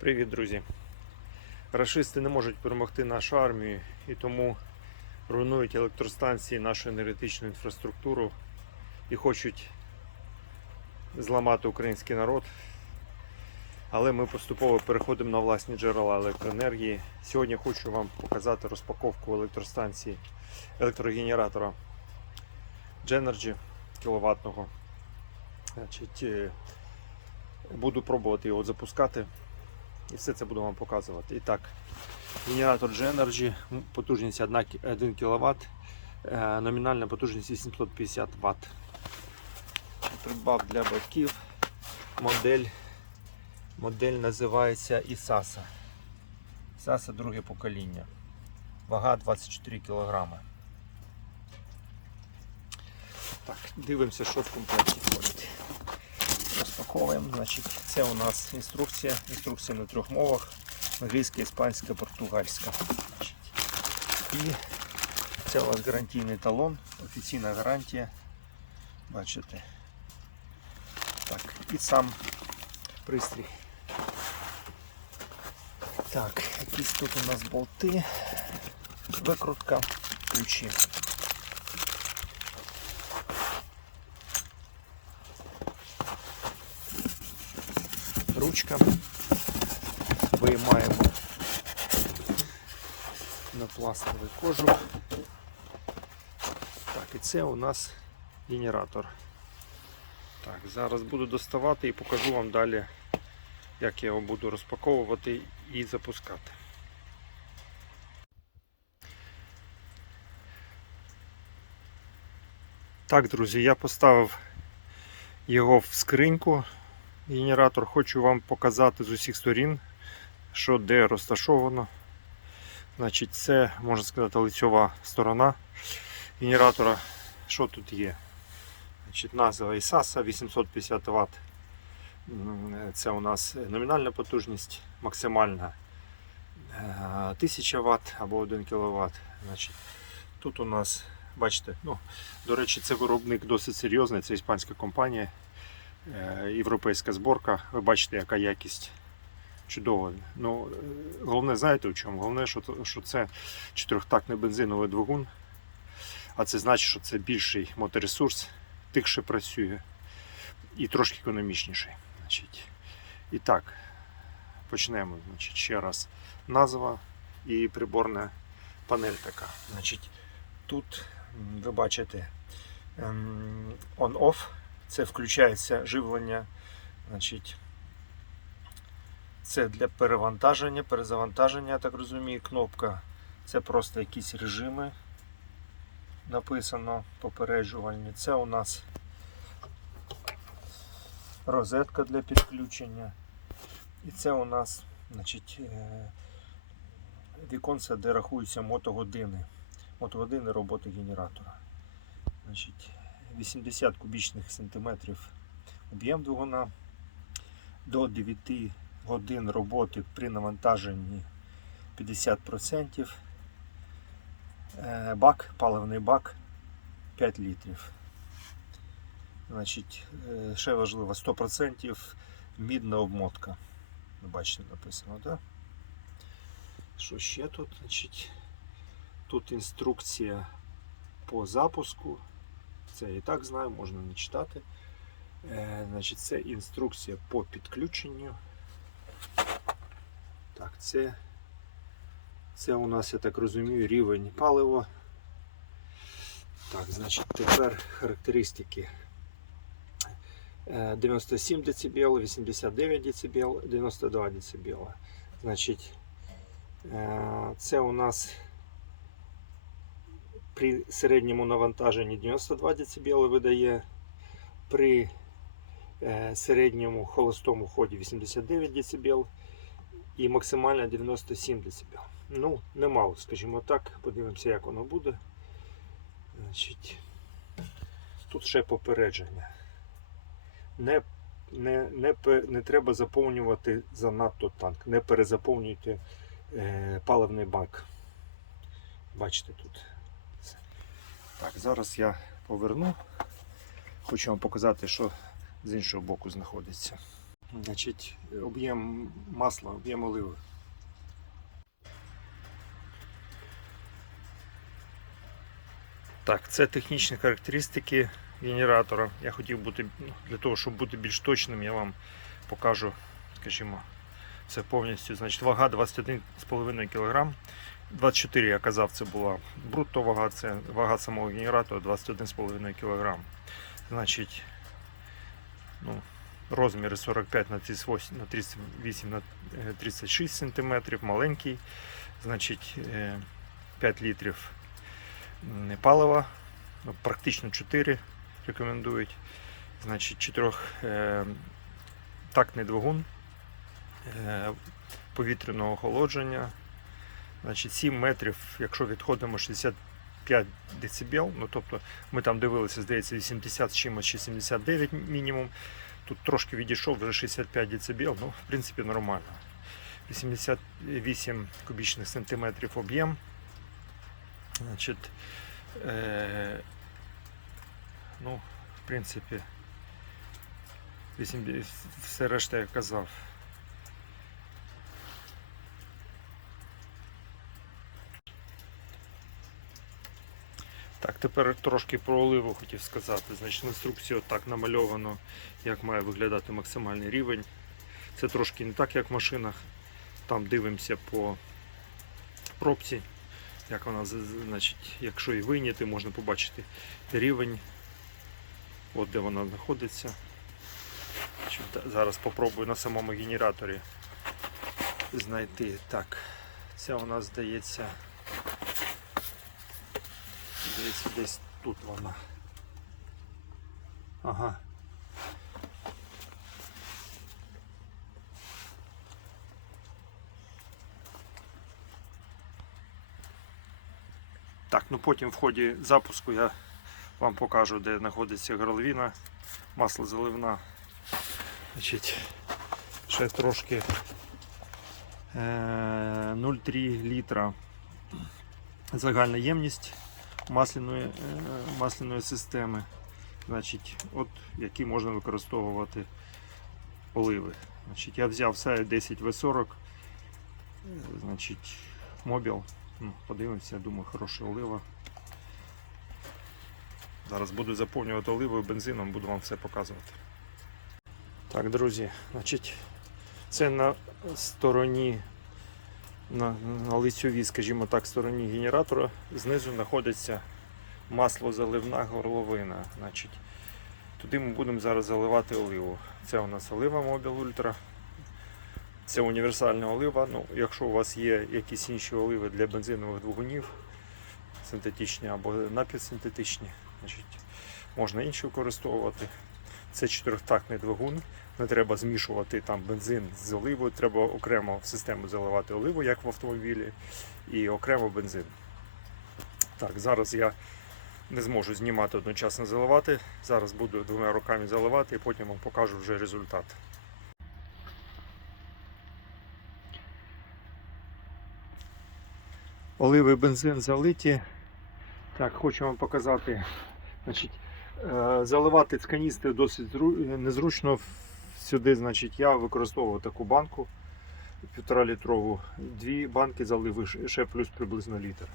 Привіт, друзі! Рашисти не можуть перемогти нашу армію і тому руйнують електростанції, нашу енергетичну інфраструктуру і хочуть зламати український народ. Але ми поступово переходимо на власні джерела електроенергії. Сьогодні хочу вам показати розпаковку електростанції електрогенератора Genergy кіловатного. Значить, е, буду пробувати його запускати. І все це буду вам показувати. І так, генератор G-Energy, потужність 1 кВт, е, номінальна потужність 850 Вт. Придбав для батьків модель. Модель називається ISASA. ISASA друге покоління. Вага 24 кг. Так, дивимося, що в комплекті входить розпаковуємо. Значить, це у нас інструкція. Інструкція на трьох мовах: англійська, іспанська, португальська. І це у вас гарантійний талон, офіційна гарантія. Бачите. Так, і сам пристрій. Так, якісь тут у нас болти, викрутка, ключі. Ручка. Виймаємо на пластиковий кожух. Так, і це у нас генератор. Так, зараз буду доставати і покажу вам далі, як я його буду розпаковувати і запускати. Так, друзі, я поставив його в скриньку генератор. Хочу вам показати з усіх сторін, що де розташовано. Значить, Це, можна сказати, лицьова сторона генератора. Що тут є? Значить, Назва ISASA 850 Вт. Це у нас номінальна потужність, максимальна е, 1000 Вт або 1 кВт. Значить, Тут у нас, бачите, ну, до речі, це виробник досить серйозний, це іспанська компанія. Е, європейська зборка. Ви бачите, яка якість чудова. Ну, головне, знаєте в чому? Головне, що це чотирьохтактний бензиновий двигун, а це значить, що це більший моторесурс, тихше працює і трошки економічніший. Значить. І так, почнемо. Значить, ще раз назва і приборна панель така. Значить, тут ви бачите ем, on-off. Це включається живлення. Значить, Це для перевантаження, перезавантаження, я так розумію, кнопка. Це просто якісь режими. Написано попереджувальні. Це у нас розетка для підключення. І це у нас значить, е, віконце, де рахуються мотогодини. Мотогодини роботи генератора. Значить, 80 кубічних сантиметрів об'єм двигуна до 9 годин роботи при навантаженні 50%. Е, Бак, паливний бак 5 літрів. Значить, е, ще важливо 100% мідна обмотка. Бачите, написано, так? Що ще тут? Значить, тут інструкція по запуску. Це і так знаю, можна не читати. Е, значить, Це інструкція по підключенню. Так, це, це у нас, я так розумію, рівень палива. Так, значить, тепер характеристики. Е, 97 дБ, 89 дБ, 92 дБ. Значить, е, це у нас при середньому навантаженні 92 дБ видає, при е, середньому холостому ході 89 дБ і максимально 97 дБ. Ну, немало, скажімо так, подивимося, як воно буде. Значить, тут ще попередження. Не, не, не, не треба заповнювати занадто танк, не перезаповнюйте е, паливний бак. Бачите тут. Так, зараз я поверну. Хочу вам показати, що з іншого боку знаходиться. значить, об'єм масла, об'єм оливи. Так, це технічні характеристики генератора. Я хотів бути ну, для того, щоб бути більш точним, я вам покажу, скажімо, це повністю. Значить, вага 21,5 кг. 24, я казав, це була брутто вага, це вага самого генератора 21,5 кг. Значить, ну, розміри 45 на 38 на 38 на е, 36 см, маленький, значить, е, 5 літрів палива, ну, практично 4 рекомендують. Значить, 4 е, тактний двигун е, повітряного охолодження. Значить, 7 метрів, якщо відходимо 65 дБ, ну тобто ми там дивилися, здається, 80 з чимось чи 79 мінімум. Тут трошки відійшов вже 65 дБ, ну, в принципі, нормально. 88 кубічних сантиметрів об'єм. Значить, е, ну, в принципі, 8, все решта я казав. Тепер трошки про оливу хотів сказати. Значить, в інструкції так намальовано, як має виглядати максимальний рівень. Це трошки не так, як в машинах. Там дивимося по пробці, як вона, значить, якщо і вийняти, можна побачити рівень, от де вона знаходиться. Зараз попробую на самому генераторі знайти. Так, це у нас здається. Здається, десь тут вона. Ага. Так, ну потім в ході запуску я вам покажу, де знаходиться горловина, масло заливна. Значить, ще трошки е, 0,3 літра загальна ємність масляної, е, масляної системи, значить, от, які можна використовувати оливи. Значить, я взяв все 10 В40, е, значить, мобіл. Ну, подивимося, я думаю, хороша олива. Зараз буду заповнювати оливою, бензином, буду вам все показувати. Так, друзі, значить, це на стороні на, на лицьовій, скажімо так, стороні генератора знизу знаходиться масло заливна горловина. Значить, туди ми будемо зараз заливати оливу. Це у нас олива Mobil Ultra. Це універсальна олива. Ну, якщо у вас є якісь інші оливи для бензинових двигунів, синтетичні або напівсинтетичні, значить, можна інші використовувати. Це чотирьохтактний двигун не треба змішувати там бензин з оливою, треба окремо в систему заливати оливу, як в автомобілі, і окремо бензин. Так, зараз я не зможу знімати одночасно заливати. Зараз буду двома руками заливати і потім вам покажу вже результат. Оливи і бензин залиті. Так, хочу вам показати. Значить, заливати з каністри досить незручно. Сюди, значить, я використовував таку банку півтора літрову. Дві банки залив ще- плюс приблизно літр.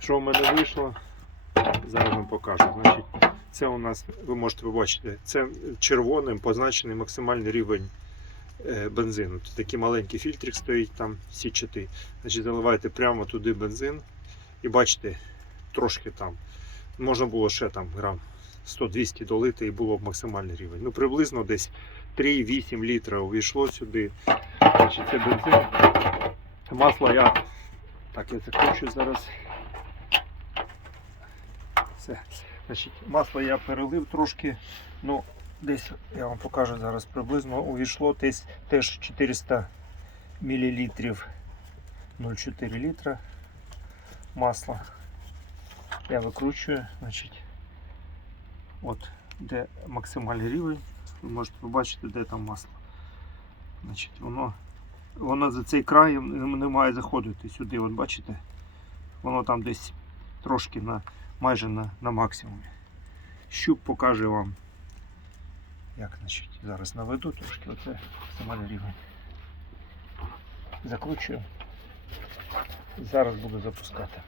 Що в мене вийшло? Зараз вам покажу. Значить, це у нас, ви можете побачити, це червоним позначений максимальний рівень е, бензину. Це такий маленький фільтрик стоїть там січатий. Значить, заливаєте прямо туди бензин і бачите, трошки там. Можна було ще там грам 100-200 долити і було б максимальний рівень. Ну, приблизно десь 3,8 літра увійшло сюди. Значить, це бензин. Масло я. Так, я закручу зараз. Все. Значить, масло я перелив трошки. Ну, десь я вам покажу зараз приблизно увійшло десь теж 400 мл 0,4 літра масла. Я викручую, значить, от де максимальний рівень. Ви можете побачити, де там масло. Значить, воно, воно за цей край не має заходити сюди, от бачите? Воно там десь трошки на, майже на, на максимумі. Щуп покаже вам, як значить, Зараз наведу трошки оце максимальний рівень. Закручую. Зараз буду запускати.